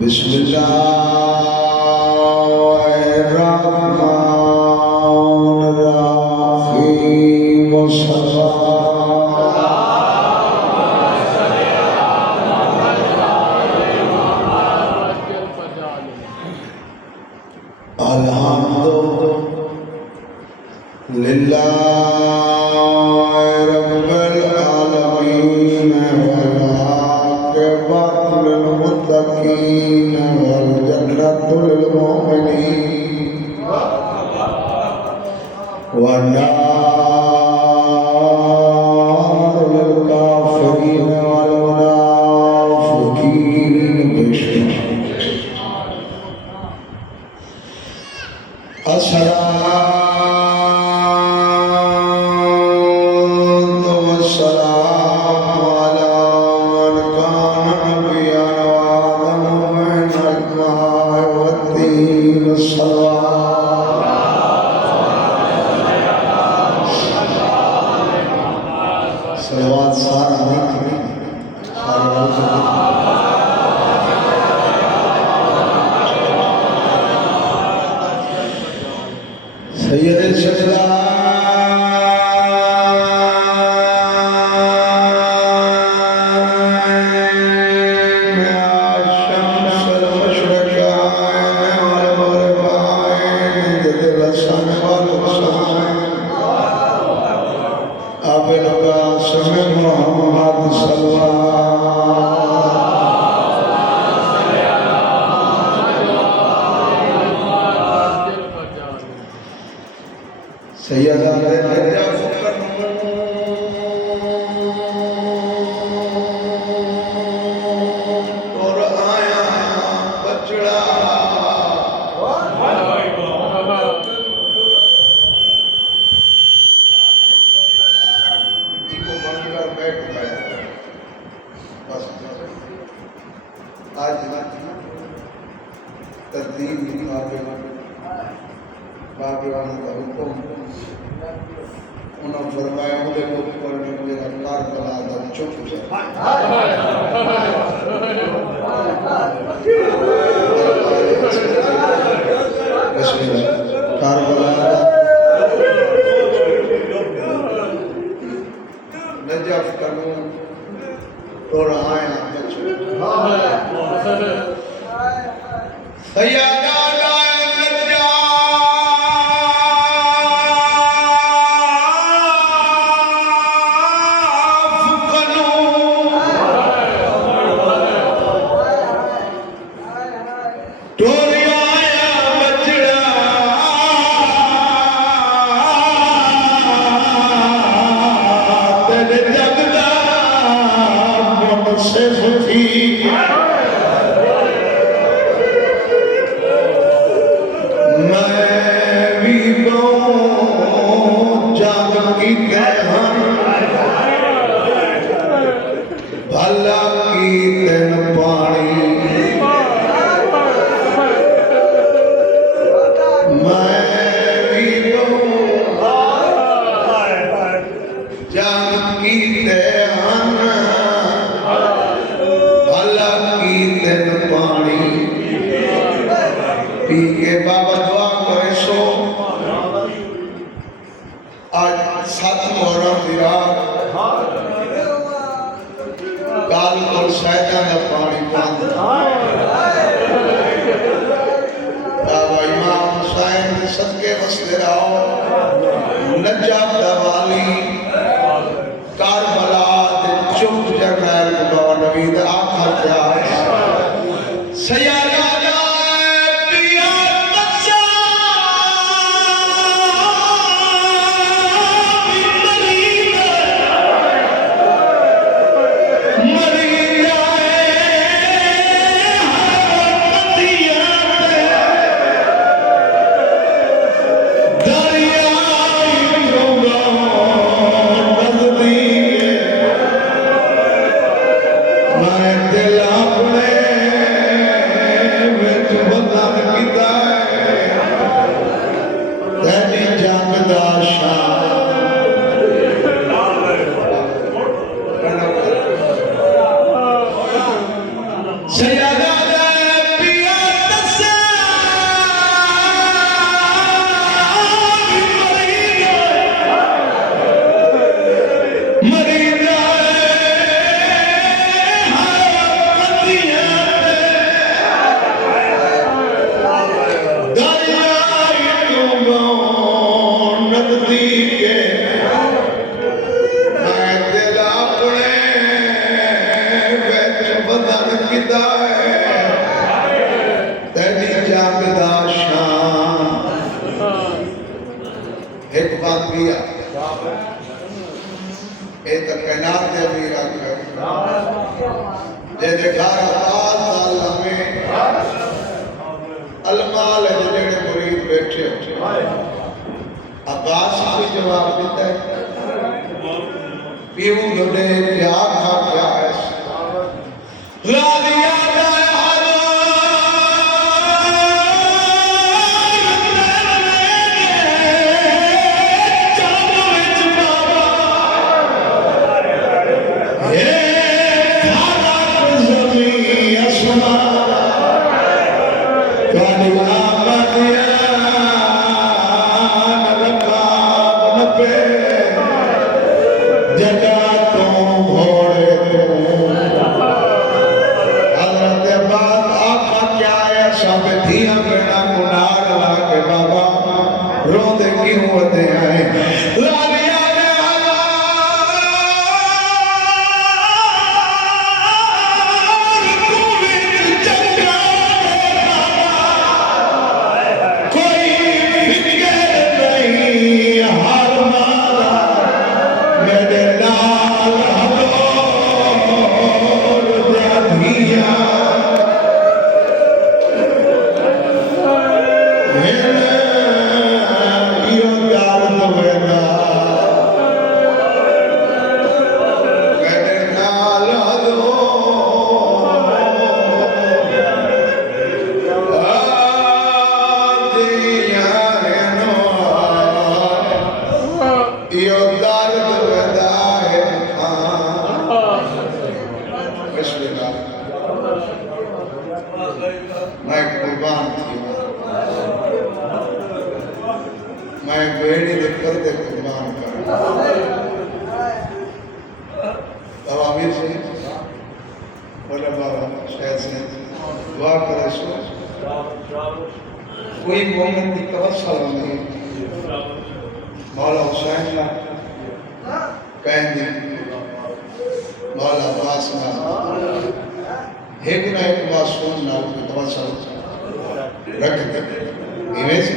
बिस्मिल्लाहिर्रहमानिर्रहीम अल्हम्दुलिल्लाहि रब्बिल आलमीन वल आक़िबतु लिल मुत्तक़ीन वल जन्नतु लिल मुमिनीन वन नारु लिल काफ़िरीन वल मुनाफ़िक़ीन। अस्सलातु वस्सलामु अला मन कान नबिय्यन व आदम बैनल मा'i वत्तीन सलवात सारा नहीं सैयद शहदा सैयदा और आया बचड़ा इको बंद कर बैठ बस आज तरतीब बाकी वालों का हुक्म उन्होंने फरमाया मुझे को पढ़ने मुझे कार बला था चुप कार बला नजफ करूं और आया सैयदा सदके वसले रहो नजात दवाली कारबला ते चुप जगैर बाबा नबी दा आखर जा सैयदा सैयदा रविंदा है तेरी जागदा शान एक बात किया ये तो कैनात दे अमीर आकर जे देखा अब्बास में अलमाल है जेड़े मुरीद बैठे अब्बास को जवाब देता है पीऊ लोडे क्या खा क्या है ला दिया कोई मोहम्मद की तवस्सुल नहीं मौला हुसैन ना कहंदी मौला अब्बास ना एक ना एक मासूम ना तवस्सुल रख दे इमेज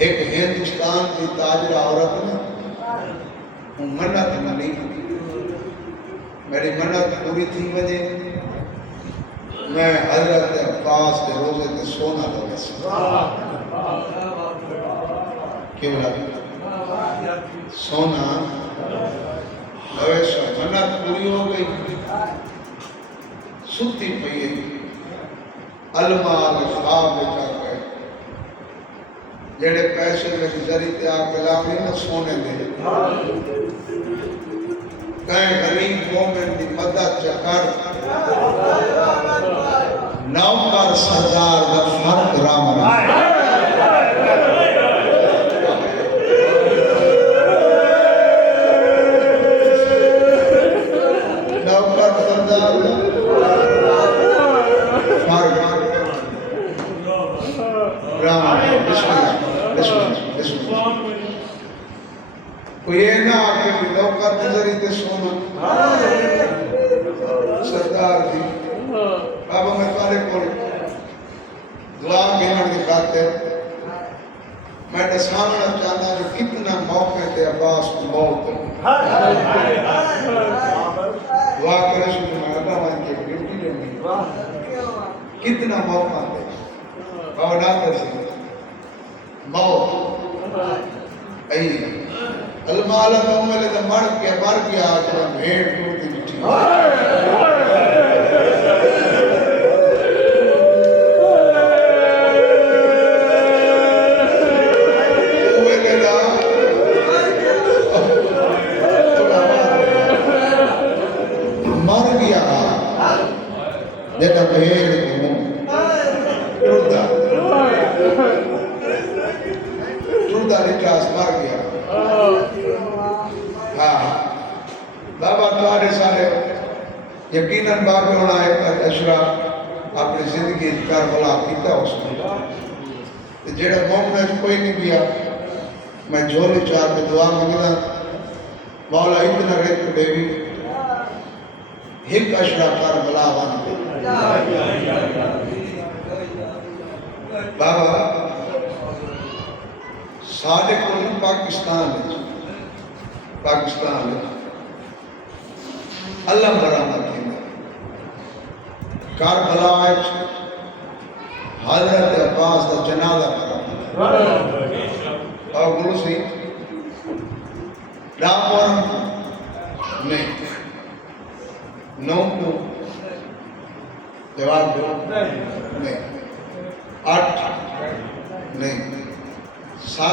एक हिंदुस्तान की ताजरा औरत ना मन्नत मनी मेरी मन्नत पूरी थी वजे मैं हजरत अब्बास के रोजे ते सोना लगा क्यों लगा सोना हमेशा मन्नत पूरी हो गई सुती पई अलमाल ख्वाब बेचा गए जेड़े पैसे में जरी त्याग कलामी न सोने दे कहीं गरीब मोमिन की मदद कर नौकर सरदार का फर्क राम नौकर सरदार फर्क राम कोई ये ना आके नौकर नजरी ते सोना सरदार दी बाबा मैं तुम्हारे को दुआ गिनने की खातिर मैं सामने चाहना कि कितना मौके ते अब्बास को मौत दुआ करे सुन मैं वन के ड्यूटी लेनी कितना मौका दे बाबा डॉक्टर से मौत आई अलमाला तो मेरे तो मर गया आज भेड़ टूट दी जब भेड़ टूटा निकास मर गया हाँ बाबा तुम्हारे सारे यकीनन बाबे होना है अशरा अपनी जिंदगी करबला किया उसने जेड़ा मोहम्मद कोई नहीं किया मैं झोली चाह के दुआ मंगना मौला इतना रिस्क देवी एक अशरा कर बला बन बाबा साढ़े को पाकिस्तान अल्लाह बरामद कारबला हजरत अब्बास का जनाजा और गुरु सिंह रामपुरम नहीं नौ को जवाब दो नहीं 8 नहीं 7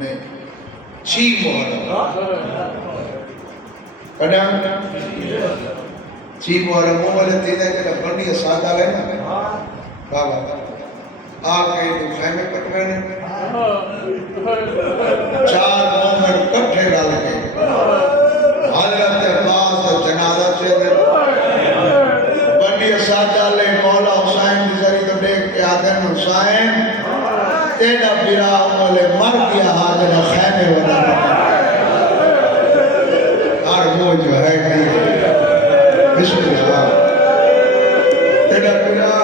नहीं 6 मुहर्रम kadang चीम और मोबाइल तेरा के बंडी सादा लेना बाबा आके दुखाई में कट गए 4 मोमेंट इकट्ठे डाल के हजरत अब्बास का जनाजा चले बंडी सादा ले मौला हुसैन जरी तो देख के आदम हुसैन तेरा बिरा मोले मर गया हाजिर खैमे वाला और वो जो है बिस्मिल्लाह तेरा बिरा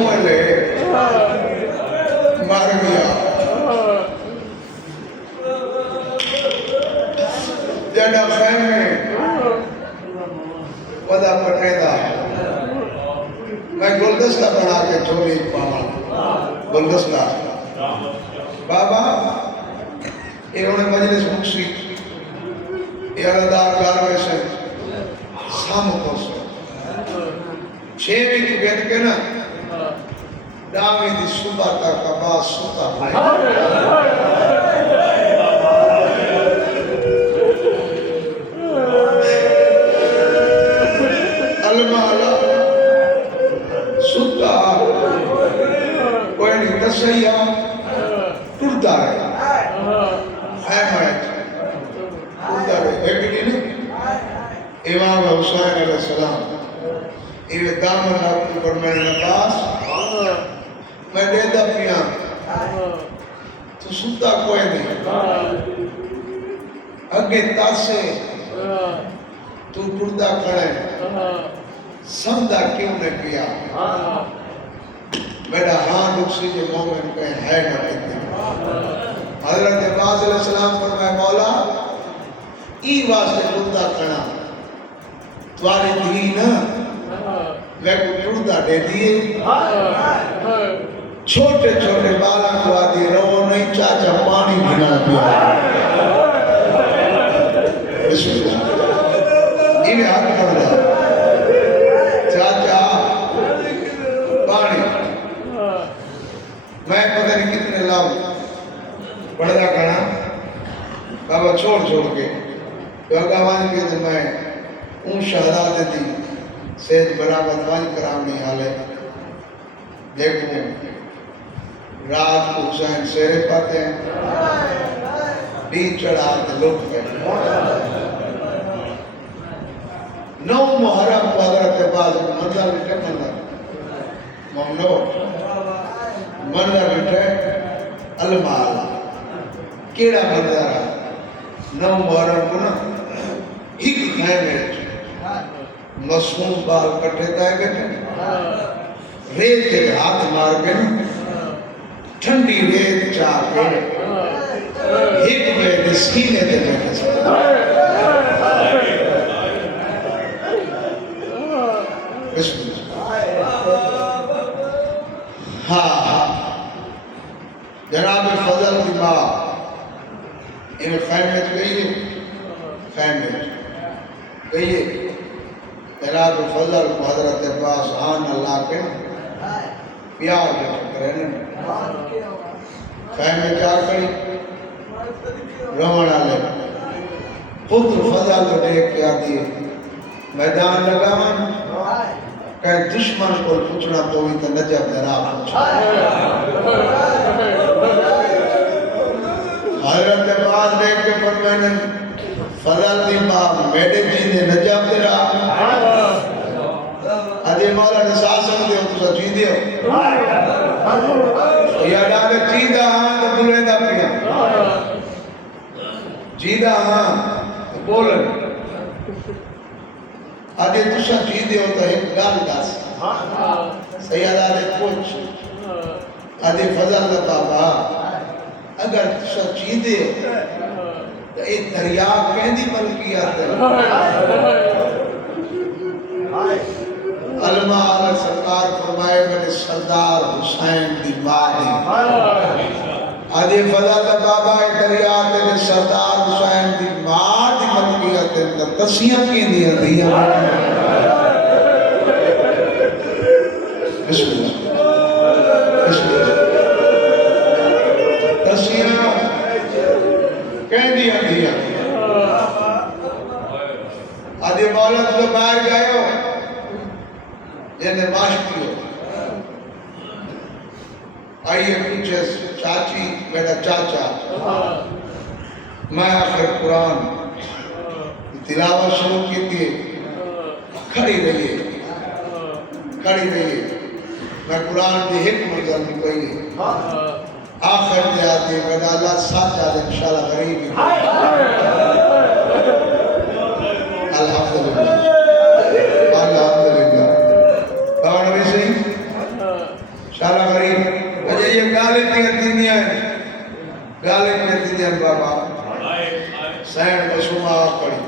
मोले मर गया जड़ा खैमे पदा पटेदा मैं गुलदस्ता बना के चोली पावा गुलदस्ता बाबा इन्होंने मजलिस मुक्सी यारदार कार वैसे साम को छेवी की बेट के ना दामी दी सुबह का कबा सुता अलमाला सुता कोई नहीं तसैया टूटता है मैच एक दिन इमाम हुसैन अलैहिस्सलाम ये दामन आपके फरमाने नवाज मैं देता पिया तो सुनता कोई नहीं अगे तासे तू टूटता खड़े समझा क्यों ने किया मेरा हाँ दुखी जो मोमिन पे है ना हजरत अब्बास अलैहिस्सलाम फरमाए मौला ई वास्ते टूटता खड़ा तुम्हारी धी ना मैं को टूटता दे दिए छोटे छोटे बालक को आदि रो नहीं चाचा पानी बिना पिया इन्हें हाथ पड़ जा चाचा पानी मैं पता नहीं कितने लाभ पढ़दा करना बाबा छोड़ के भगवान के तो मैं शहदाद दी सेज बराबर वान करावनी हाले देखो रात को हुसैन शेरे पाते हैं डी चढ़ा के लुट गए 9 मुहर्रम को हजरत अब्बास मंजर बिठे मंजर बिठे अलमाल केड़ा मंजर 9 मुहर्रम को ना एक खैमे मसूम बाल कटे ताए गए रेत के हाथ मार के ठंडी रेत चाह के एक में सीने दे हाँ जनाब फजल की माँ इन खैमे कहिए खैमे कहिए जनाब फजल को हजरत अब्बास आन अल्लाह के प्यार के करें खैमे क्या करी रवण आले पुत्र फजल को देख के आती मैदान लगा कह दुश्मन को पूछना तो ही तो नजब दरा हजरत अब्बास देख के फरमाने फजल दी मां मेरे जी ने नजब दरा अजे मौला ने शासन दे तो जी दे या डाले जीदा हां तो बुलेदा पिया जीदा हां बोल आदे तुसा जी दे हो तो एक गाल दस सैयदा ने पूछ आदे फजल बाबा अगर तुसा जी दे तो एक दरिया कहदी मलकियत है अलमा सरकार फरमाए मेरे सरदार हुसैन दी मां दी आदि फजल बाबा दरिया तेरे सरदार हुसैन दी मां दी मलकियत है तसियां की दिया दिया बिस्मिल्लाह तसियां कह दिया दिया आदि मौला तो बाहर गए हो जैसे माशकी हो आइए पूछे चाची मेरा चाचा मैं आखिर कुरान तिलावत शुरू की थी खड़ी रहिए मैं कुरान की एक मंजर में कोई आखिर में आती मेरा अल्लाह साचा इंशाल्लाह गरीब अल्हम्दुलिल्लाह और नबी सिंह शाला गरीब अजय ये गाले की दुनिया है गाले की दुनिया बाबा सैन बसुमा पड़ी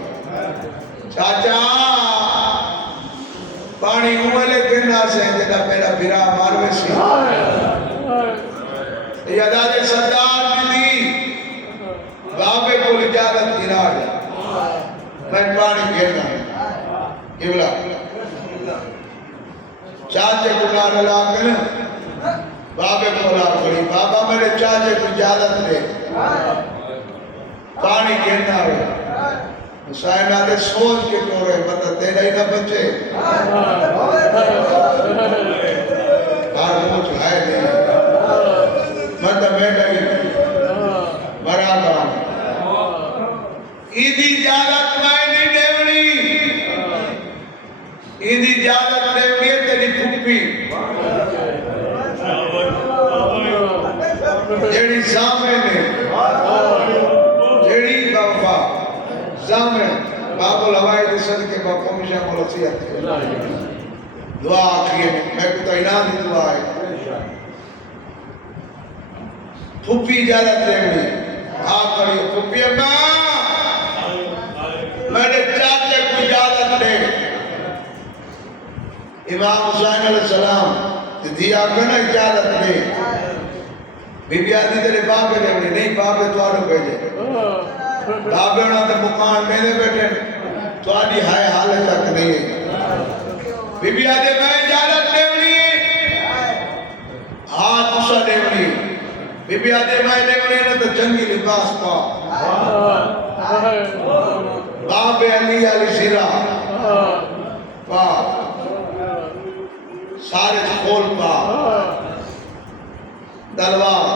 चाचा पानी उमले पिना से जेदा मेरा बिरा मारवे सी ये दादे सरदार दी बाबे को इजाजत गिरा मैं पानी गिरना केवला चाचे को ना लगा कर बाबे को ला पड़ी बाबा मेरे चाचे को इजाजत दे पानी गिरना है हुसैन आदे सोच के तोड़े मतलब तेरा ही ना बचे हार मुझ है नहीं मतलब बेटा ही बराबर ईदी इजाजत मैं नहीं देवनी ईदी इजाजत देवनी तेरी फुप्पी जेड़ी सामने ने जेड़ी बाबा सामने बाबू लवाई दे सदके बापू मिशा मोलसियत दुआ आखिर मैं को तो इनाम दी दुआ है फुप्पी इजाजत देवनी आ करी फुप्पी अम्मा मेरे चाचे को इजाजत दे इमाम हुसैन अलैहिस्सलाम दिया करना इजाजत दे बीबी आदि तेरे बाबे ने नहीं बाबे तुआरो भेजे बाबे ना तो मुकान मेरे बेटे तुआरी हाय हालत तक नहीं है बीबी आदि मैं इजाजत देवनी हाथ तुसा देवनी बीबी आदि मैं देवनी ना तो जंगी लिबास पा बाबे अली अली सिरा पा सारे खोल पा तलवार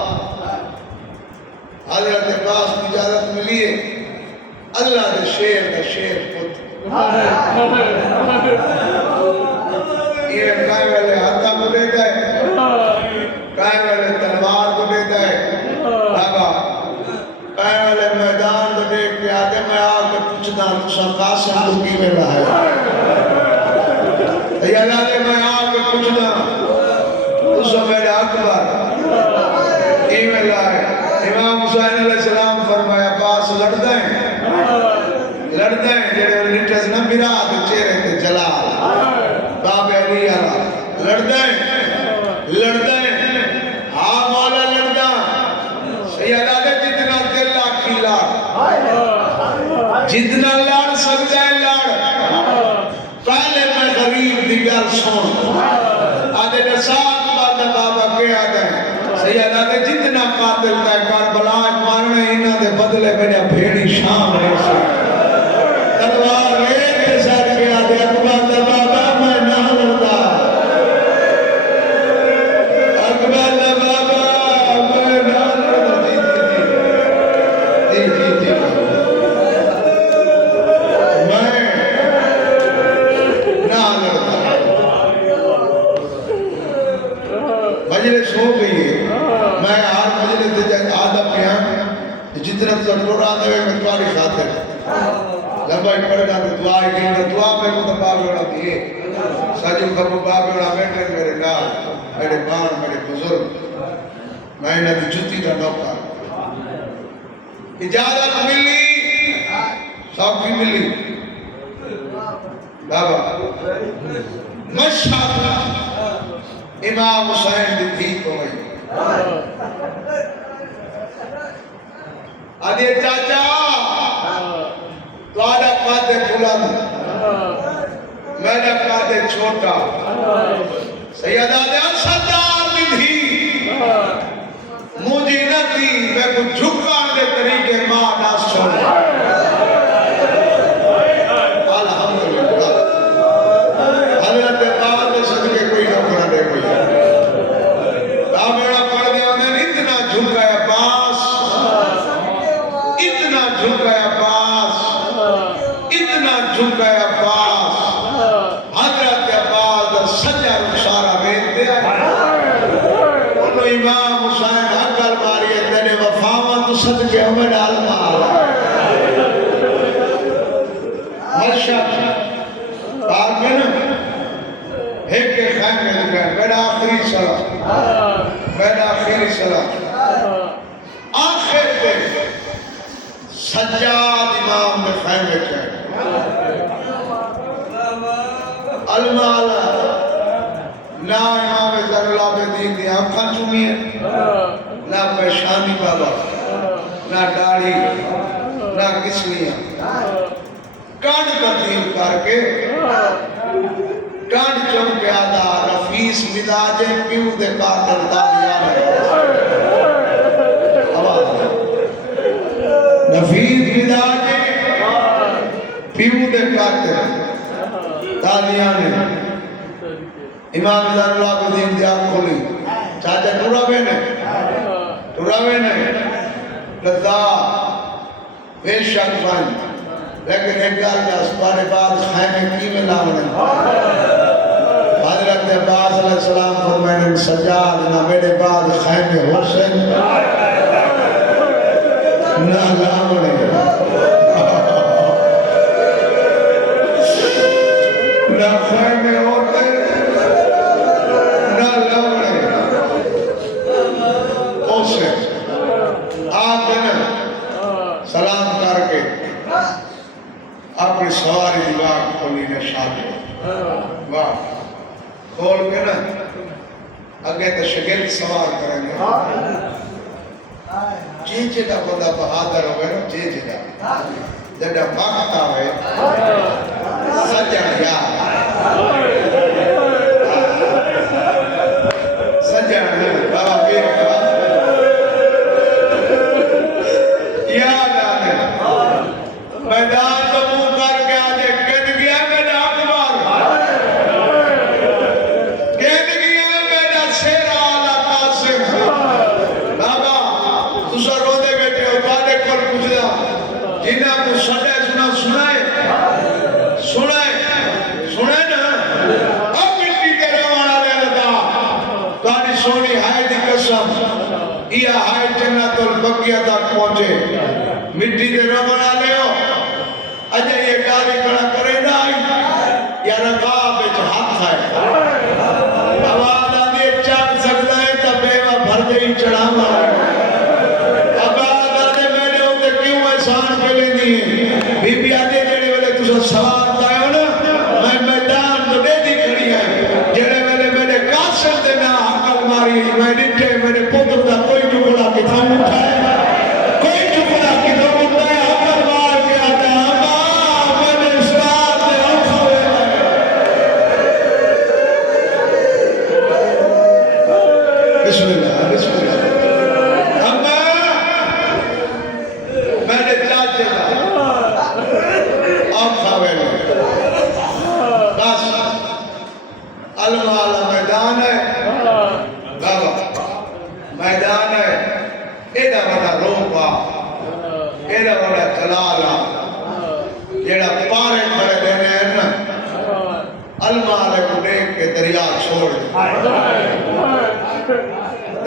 हजरत अब्बास की इजाजत मिली है अल्लाह के शेर का शेर पुत्र ये काय वाले हाथा को ले गए काय वाले तलवार को ले गए बाबा काय वाले मैदान को देख के आते मैं आके पूछता तुसा कासिम की मेला है अल्लाह ने मैं आके पूछना तुसा मेरा अकबर इमाम हुसैन अलैहिस्सलाम फरमाया पास लड़दा है जेड़े लिटस ना बिरा के चेहरे पे जलाल बाबे अली आला लड़दा है हां मौला लड़दा सैयदा दे जितना दिल आखी लाड़ जितना लाड़ सकदा है लाड़ पहले मैं गरीब दी गल सुन आदे ने साथ बात बाबा के आदे सैयदा दे जितना कातिल तय करबला मारने इना दे बदले मेरा भेड़ी शाम है तलवार रेत के सर के आदे अकबर दा बाबा मैं ना लड़दा अकबर दा बाबा मैं ना लड़दा जी मैं ना लड़दा मजलिस हो गई है मैं हर मजलिस से आधा पिया जितना टोरा दे मैं तुम्हारी खातिर लंबाई पड़ेगा तो दुआ में को तो बाप खबू बाबे बैठे मेरे नाल मेरे बाण मेरे बुजुर्ग मैं इन्हें जुती का नौका इजाजत मिली सौखी मिली बाबा माशाअल्लाह इमाम हुसैन दी थी को गई अरे चाचा तुम्हारा कादे बुलंद मेरा कादे छोटा सैयदा दे सरदार दी थी मुझे न थी मैं को झुकाने के तरीके मां ना छोड़ अल्हम्दुलिल्लाह हजरत बाबा के सदके कोई ना करा दे कोई बाबा पढ़ दे उन्हें इतना झुकाया पास इतना झुकाया पास इतना झुकाया पास हजरत अब्बास सजा रुखसारा बेचते उन्होंने इमाम हुसैन अकल मारी है तेरे वफावा तो सदके हमें डाल मार माशाअल्लाह बात में ना एक के खाने लगा मेरा आखिरी सलाम मेरा आखिरी सलाम आखिर पे सज्जाद इमाम ने खैमे के अलमाला ना इमाम ज़ैनुल आबिदीन दी आँखां चूमी है ना पेशानी बाबा ना दाढ़ी ना किसलियां कान तब्दील करके कान चुम के आदा रफीस मिजाजे प्यू दे कातल तालियां नफीस मिजाजे प्यू दे कातल तालियां ने इमाम ज़ैनुल आबिदीन दी आँख खोली चाचा टुरावे ने लद्दा बेशक बन लेकिन एक गाल का तुम्हारे बाद खैमे की में लावने हजरत अब्बास अलैहिस्सलाम फरमाने सज्जाद ना मेरे बाद खैमे हुसैन ना लावने ना खैमे होते ना लावने हुसैन आपने सलाम करके अपनी सवारी दिमाग खोली ने शादी वाह खोल के ना अगे तो शगिर्द सवार करेंगे जे जगह बंदा बहादुर हो ना जे जगह जब वक्त आवे सजन याद सजन बाबा वीर याद आने मैदान पहुंचे मिट्टी दे रो बना लियो अजय ये गाली खड़ा करे ना या रकाब विच हाथ है आवाज आंदी चढ़ सकदा है तो बेवा भर गई चढ़ावा आवाज आंदे मेरे उते क्यों एहसान पे लेनी है बीबी आदे जेड़े वेले तुसा सवार लायो ना मैं मैदान तो बेदी खड़ी है जेड़े वेले मेरे कासिम दे ना अकल मारी मैं डिठे मेरे पुत्र दा कोई टुकड़ा किथा उठाए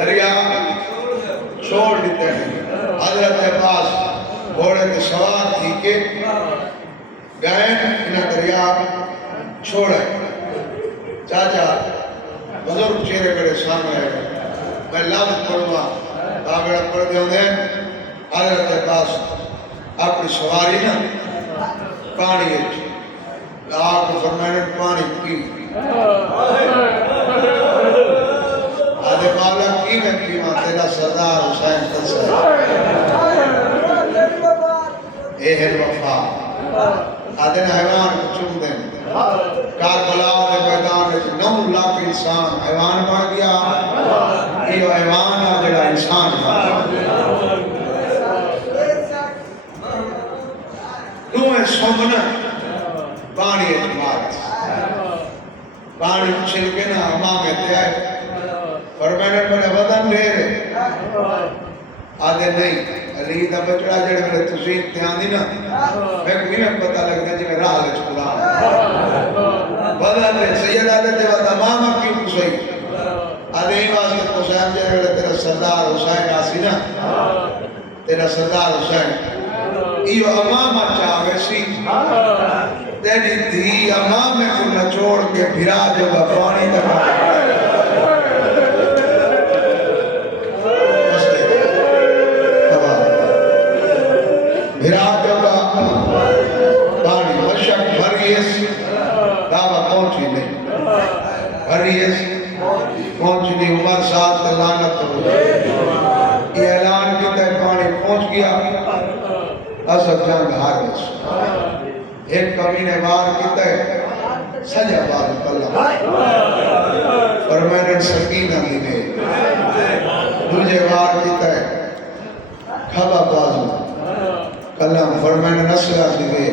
दरिया छोड़ देते हैं हजरत अब्बास घोड़े के सवार थी के गए इन दरिया छोड़े राजा बुजुर्ग चेहरे करे सामने आए मैं लाभ पढ़वा आगड़ा पढ़ दे होंगे हजरत अब्बास अपनी सवारी ना पानी लाख फरमाने पानी पी आधे माला की मैं पीवा तेरा सरदार हुसैन तस्सा ए है वफा आधे हैवान चुम दे कारबला के मैदान में 9 लाख इंसान हैवान बन गया ये हैवान है जेड़ा इंसान दुए सोमना पानी मार पानी छिलके ना अम्मा में ते पर मैंने बड़े वदन ढेर आधे नहीं अली दा बचड़ा जेड़े मेरे तुसी ध्यान दी ना मैं कोई में पता लगदा जिवें राह विच कुरान बदल दे सैयद आदे ते तमाम की कुसई आधे ही वास्ते हुसैन जेड़े तेरा सरदार हुसैन आसी ना तेरा सरदार हुसैन इयो अमामा चावे सी तेरी धी अमामे को नचोड़ के फिरा देगा पानी तक फिरा देगा पानी मशक भरियस दावा पहुंची नहीं भरियस पहुंची नहीं उमर साथ लानत हो ये ऐलान किया पानी पहुंच गया असद जंग हार गई एक कमी ने वार किया सजा बाल कल्ला परमानेंट सकीना दी दूजे वार किया खबा बाजू कलम फरमान नस्ला दिवे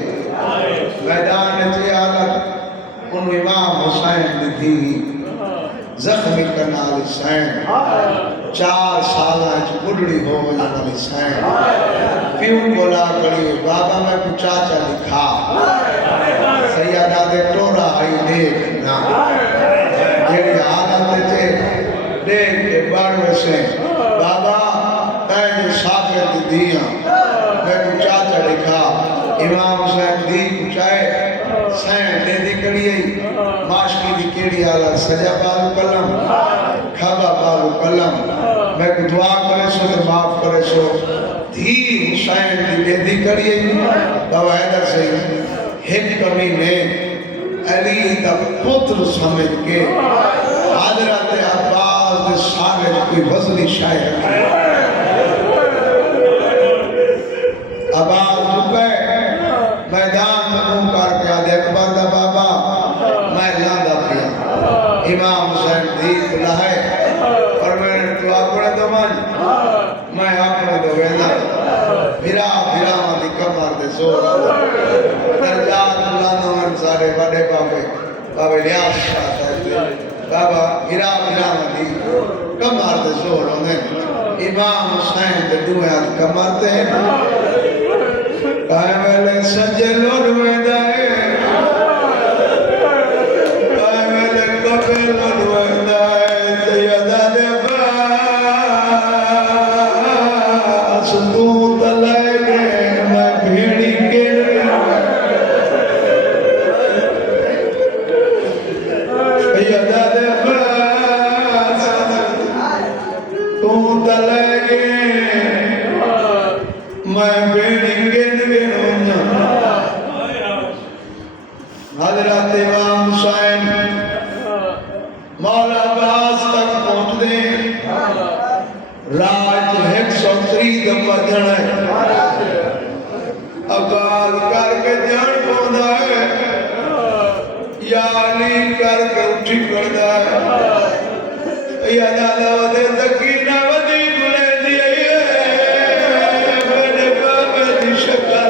मैदान में आलत उन इमाम हुसैन दी जख्मी करनाल हुसैन 4 साल च बुढ़ड़ी हो वजन वाली हुसैन क्यों बोला कड़ी बाबा मैं को चाचा लिखा सैयदा दे टोरा आई देख ना जेड़ी हालत चे देख के बाड़ वसे बाबा तै साबित दिया चाचा लिखा इमाम हुसैन दी कुचाए सैन दे दी कड़ी माशकी दी केड़ी आला सजा बालू कलम खाबा बालू कलम मैं को दुआ करे सो तो माफ करे सो धी हुसैन दी दे दी कड़ी बाबा हैदर से एक कमी ने अली दा पुत्र समझ के हजरत अब्बास दे सामने कोई वजनी शायर आवाज चुके मैदान में मुंह करके आदे अकबर दा बाबा मैं लांदा पिया इमाम हुसैन दी बुलाए और मैंने तो अपने तो मन मैं अपने तो वेंदा फिरा फिरा मादी कमर दे जोर दरजात बुलाना मन सारे बड़े बाबे बाबे लियास बाबा फिरा फिरा मादी कमर दे जोर होने इमाम हुसैन दे दुए हाथ कमर दे कायमल सजलों में दाए कायमल कबलों में दाए सैयदा दे बास तू तलाए के मैं भेड़ी के सैयदा दे बास तू तलाए के मैं भेड़ी के हजरत इमाम हुसैन मौला अब्बास तक पहुंचते राज 130 दफा जन अब्बास करके जान पाਉਂਦਾ है या अली करके उठी पड़ता है या दादा दे सकीना वदी गुले दी बड़े बाबे दी शक्ल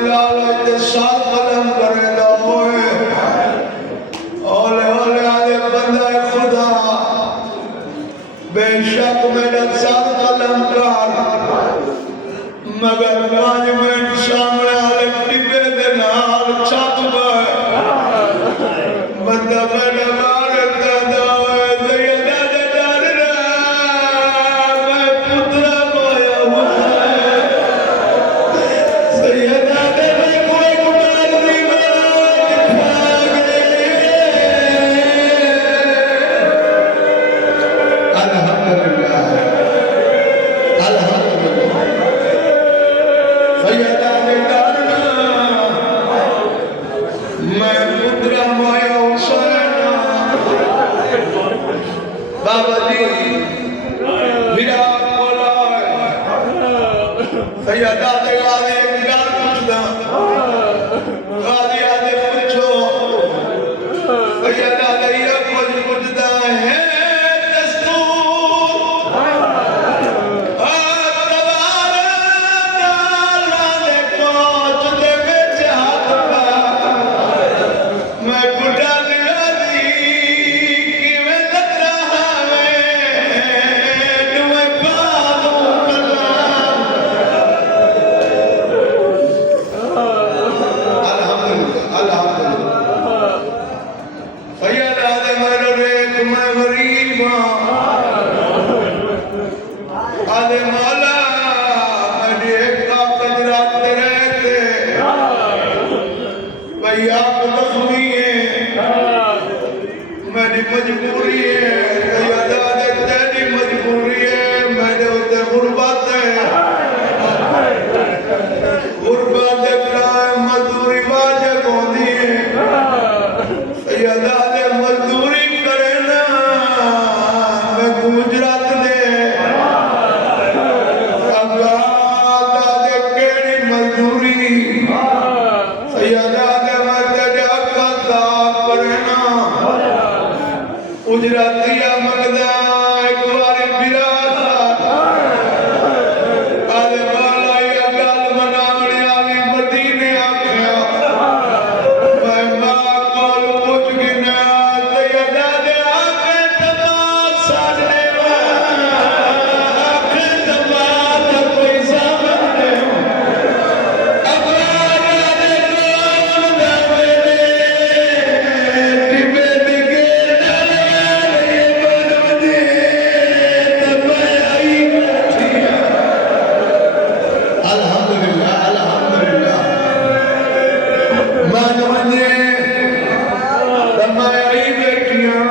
दिलाल ते साथ कलम करे दोए ओले ओले आदे बंदा खुदा बेशक मेरा साथ कलम कर मगर 5 मिनट सामने आले टिबे दे नाल छत पर बंदा मेरा बार दादा दया दे डर मैं पुत्रा मोया सैयदा दे कोई कुमार दी अल्हम्दुलिल्लाह अल्हम्दुलिल्लाह सैयदा दे डर मैं पुत्रा मोया बाबा जी मेरा बोला सैयदा दे गाली गाल पूछदा गाली आदे पूछो सैयदा दे ये कुछ पूछदा है दस्तूर तबारा दे कोच दे विच हाथ पा मैं बुढ़ा दिया दी किवें लगदा है मैं बाबू कल्ला अल्हम्दुलिल्लाह अल्हम्दुलिल्लाह सैयदा दे मेरे रेत मैं गरीब आदे मौला मेरी एक ताकत रात रहते भाई आप जख्मी है मेरी मजबूरी है सैयदा दे तेरी मजबूरी है मेरे उत्ते गुरबत है गुरबत मजदूरी वाजिब होती है सैयदा दे मजदूरी करे ना मैं गुजरात दे अब्बादा दे केड़ी मजदूरी सैयदा दे मैं तेरे अक्का साफ करे ना गुजरातिया मंगदा एक बारी बिरासा आले वाला या गल बनावणी आली मदीने आख्या मैं मां कोल पुछ गिना सैयदा दे आखे तबात साजने आखे तबात कोई सामने अबारा दे कोल दा मेरे टिबे दी गेड़ ये बनदे तबे आई बैठी अल्हम्दुलिल्लाह अल्हम्दुलिल्लाह मान वने तमाई आई बैठियां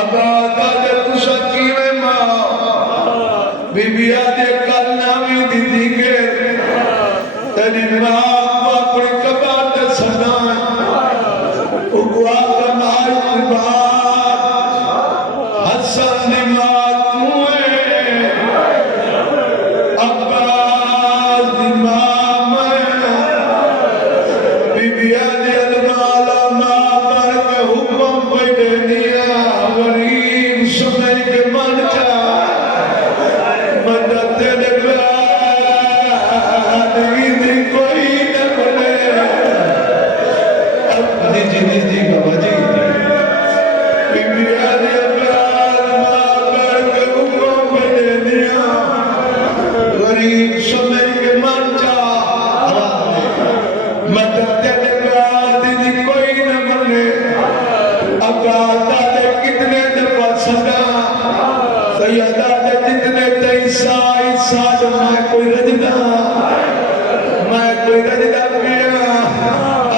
अबादा दे तुसा कीवे मां बीबिया दे कल नावी दीदी के तेरी मां को अपनी कबार दे सदा उगवा कमाई बात हसन दी मां तू है अब्बास दी मां मैं बीबिया दे अलमाला मां पर के हुक्म पे दे दिया गरीब समय के मन जा मदद तेरे प्यार दी कोई न बने जी बाबा जी बीबिया दे प्यार मां पर के हुक्म पे दे दिया गरीब समय के मन जा मदद तेरे प्यार दी कोई न बने अब्बादा दे कितने दे पसंदा सैयदा दे जितने तई साई साथ मैं कोई रजदा पिया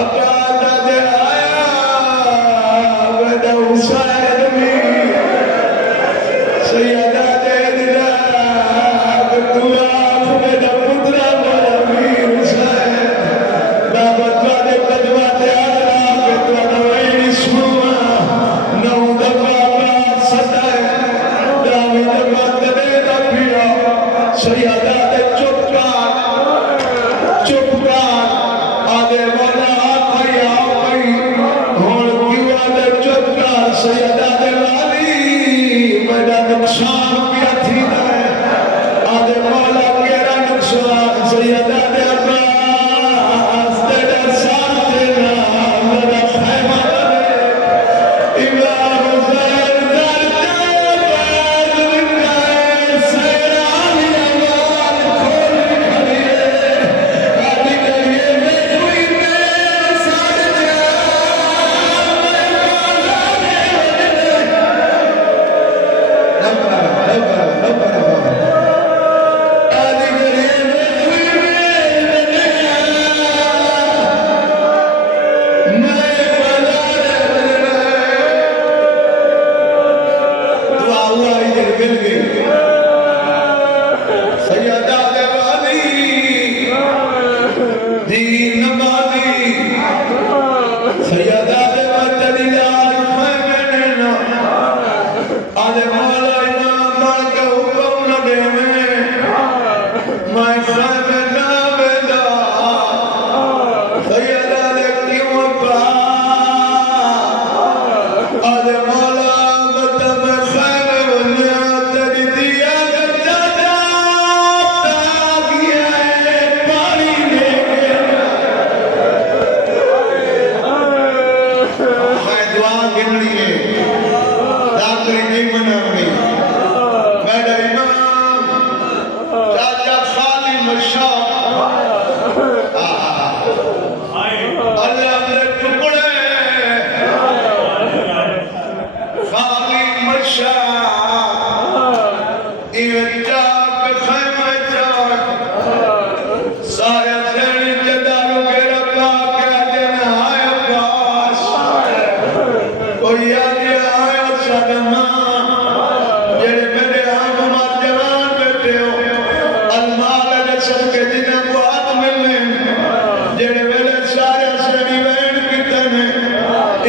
अब्बादा दे आया वदा हुसैन भी सैयदा दे दिला तू आप मेरा पुत्रा मेरा वीर हुसैन बाबा तुहाडे कदमां ते आदरा के तुहाडा वैरी सुना नौ दफा बात सदा दावी दे बात दे दा पिया सैयदा दे चुप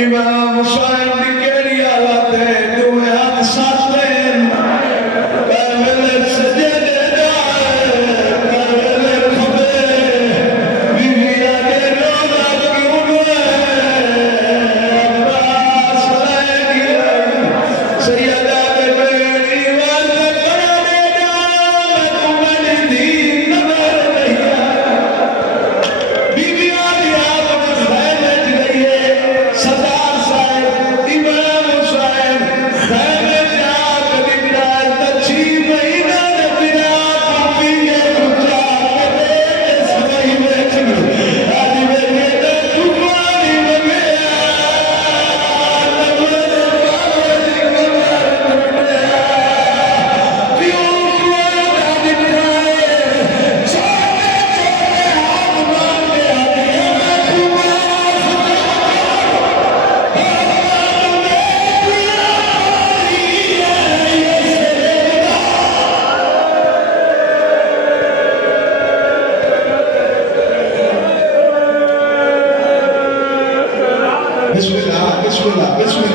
इमाम हुसैन की केड़ी हालत है तुम्हें हाथ साथ लेन कहले सजदे जाए कहले खबे बीविया के रोना क्यों है अब्बास ले गया सैयदा के बेड़ी वाल कराने जा तुम्हारी दीन नजर नहीं बीविया की आप फैल गई है सरदार साहब इमाम हुसैन खैमे जात बिना तची महीना बिना पापी के पूजा करे सही में चली आज मेरे तो तुम्हारी में बिस्मिल्लाह बिस्मिल्लाह बिस्मिल्लाह